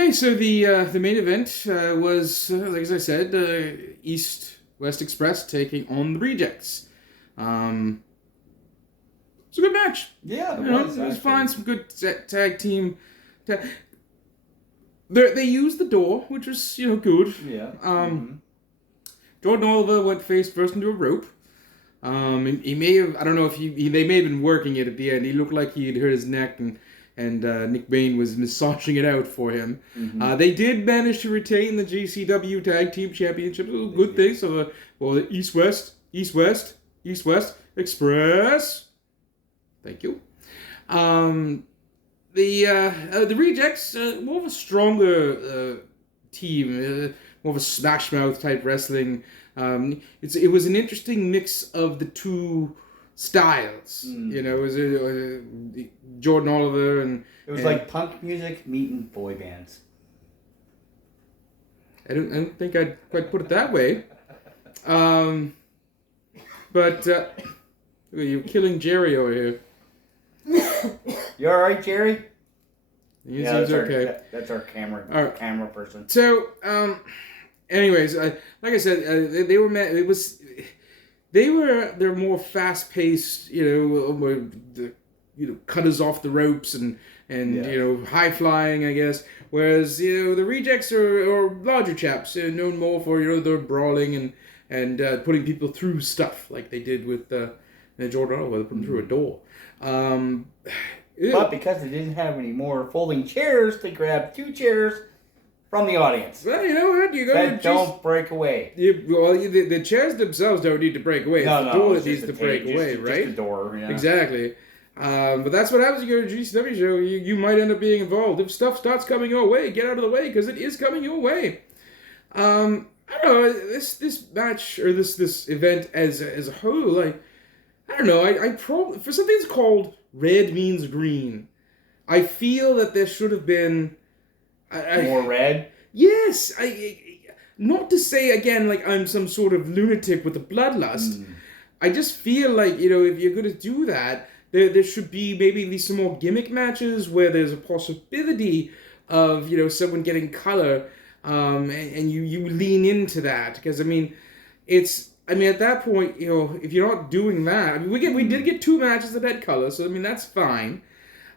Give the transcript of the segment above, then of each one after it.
Okay, so the main event was, like as I said, East West Express taking on the Rejects. It's a good match. Yeah, It was fine. Some good tag team. They used the door, which was good. Yeah. Jordan Oliver went face first into a rope. He may have, I don't know if they may have been working it at the end. He looked like he had hurt his neck, and Nick Bain was massaging it out for him. They did manage to retain the GCW Tag Team Championship. It was a good thing. So, the East West Express. Thank you. The Rejects, more of a stronger team, more of a Smash Mouth type wrestling. It was an interesting mix of the two styles. It was Jordan Oliver and it was like punk music meeting boy bands. I don't think I'd quite put it that way. But you're killing Jerry over here. You all right, Jerry? He's okay. That's our camera person. So, anyways, like I said, they're more fast paced, cutters off the ropes and high flying, I guess. Whereas the Rejects are larger chaps, known more for their brawling and putting people through stuff like they did with Jordan Oliver, put them through a door. But because they didn't have any more folding chairs, they grabbed 2 chairs from the audience. Well, you know what? You got don't break away. The chairs themselves don't need to break away. It's the door that needs to break away, right? Just the door, yeah. Exactly. But that's what happens when you go to a GCW show. You might end up being involved. If stuff starts coming your way, get out of the way, because it is coming your way. I don't know, this match, or this event as a whole, I don't know, I probably, for something that's called Red Means Green, I feel that there should have been... more red? Yes! Not to say, again, like I'm some sort of lunatic with a bloodlust. I just feel like, if you're going to do that, there should be maybe at least some more gimmick matches where there's a possibility of, someone getting color, and you lean into that. Because, at that point, if you're not doing that, we did get 2 matches that had color, so that's fine.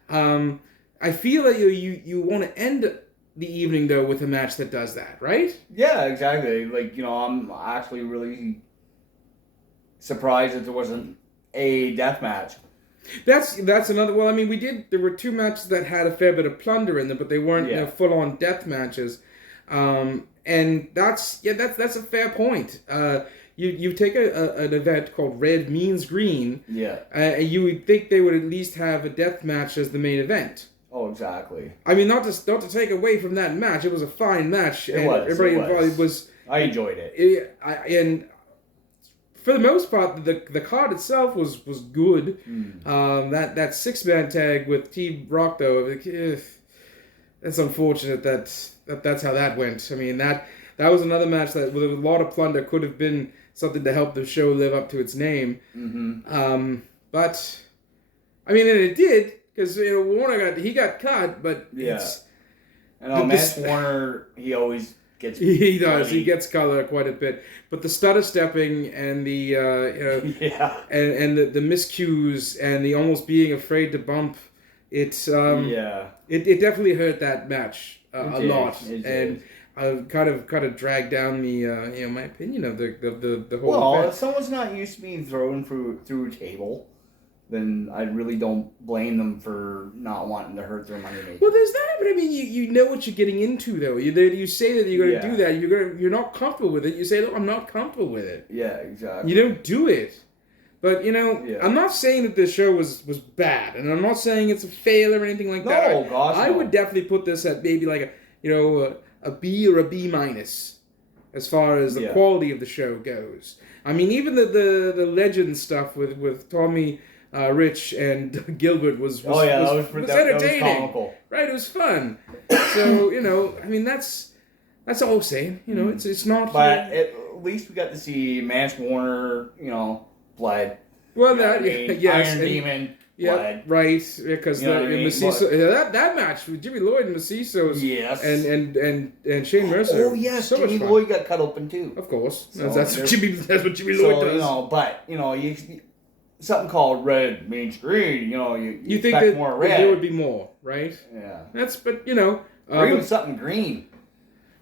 I feel that you want to end the evening though with a match that does that, right? Yeah, exactly. Like, I'm actually really surprised that there wasn't a death match. That's another. Well, there were 2 matches that had a fair bit of plunder in them, but they weren't full on death matches. And that's a fair point. You take an event called Red Means Green. Yeah. And you would think they would at least have a death match as the main event. Oh, exactly. Not to take away from that match. It was a fine match. Everybody involved was. I enjoyed it. And for the most part, the card itself was good. That 6-man tag with Team Rock though, that's unfortunate that's how that went. That was another match that with a lot of plunder could have been something to help the show live up to its name. But and it did, because Warner got cut, but it's Matt Warner, he always gets he does he gets color quite a bit, but the stutter stepping and the and the miscues and the almost being afraid to bump, it definitely hurt that match a lot. And kind of dragged down the my opinion of the whole. Well, event. if someone's not used to being thrown through a table, then I really don't blame them for not wanting to hurt their money maker. Well, there's that, but you know what you're getting into though. You say that you're going to do that. You're not comfortable with it. You say, look, I'm not comfortable with it. Yeah, exactly. You don't do it. But I'm not saying that this show was bad, and I'm not saying it's a fail or anything like that. No, gosh, I would definitely put this at maybe like a B or a B minus, as far as the quality of the show goes. Even the legend stuff with Tommy, Rich, and Gilbert was entertaining. That was comical. Right, it was fun. So that's all I'm saying. It's not. But at least we got to see Mance Warner, blood. Well, Iron Demon Yeah, blood. right. Because You know what I mean? that match with Jimmy Lloyd and Maciso, Yes. and Shane Mercer. Oh yes, so Jimmy much fun. Lloyd got cut open too. Of course, So that's what Jimmy Lloyd So does. but something called red means green. You think expect that more that red. there would be more, right? Yeah. But Or even something green.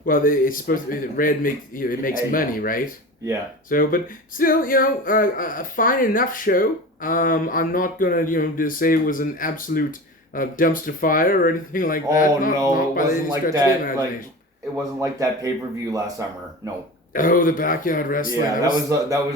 well, it's supposed to be that red it makes money, right? Yeah. So, but still, a fine enough show. I'm not gonna, just say it was an absolute dumpster fire or anything like that. Oh Not no, by it any wasn't like stretch of the that. imagination. It wasn't like that pay-per-view last summer. No. Oh, the backyard wrestling. Yeah, that was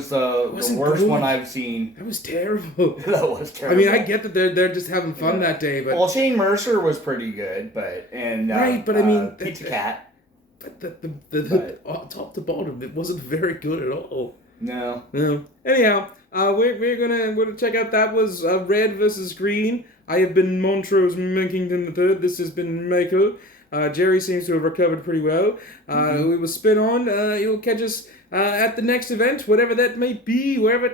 the wasn't worst good. one I've seen. That was terrible. That was I terrible. mean, I get that they're just having fun that day, but Well, Shane Mercer was pretty good, right, but I mean, Pizza Cat. but the top to bottom, it wasn't very good at all. No. No. Anyhow, we're gonna check out. That was Red versus Green. I have been Montrose Minkington III. This has been Michael. Jerry seems to have recovered pretty well. We will spin on. You'll catch us at the next event, whatever that may be, wherever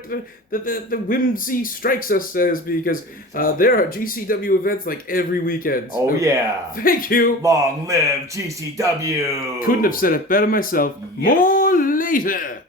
the whimsy strikes us as, because there are GCW events like every weekend. Oh, yeah. Thank you. Long live GCW. Couldn't have said it better myself. Yes. More later.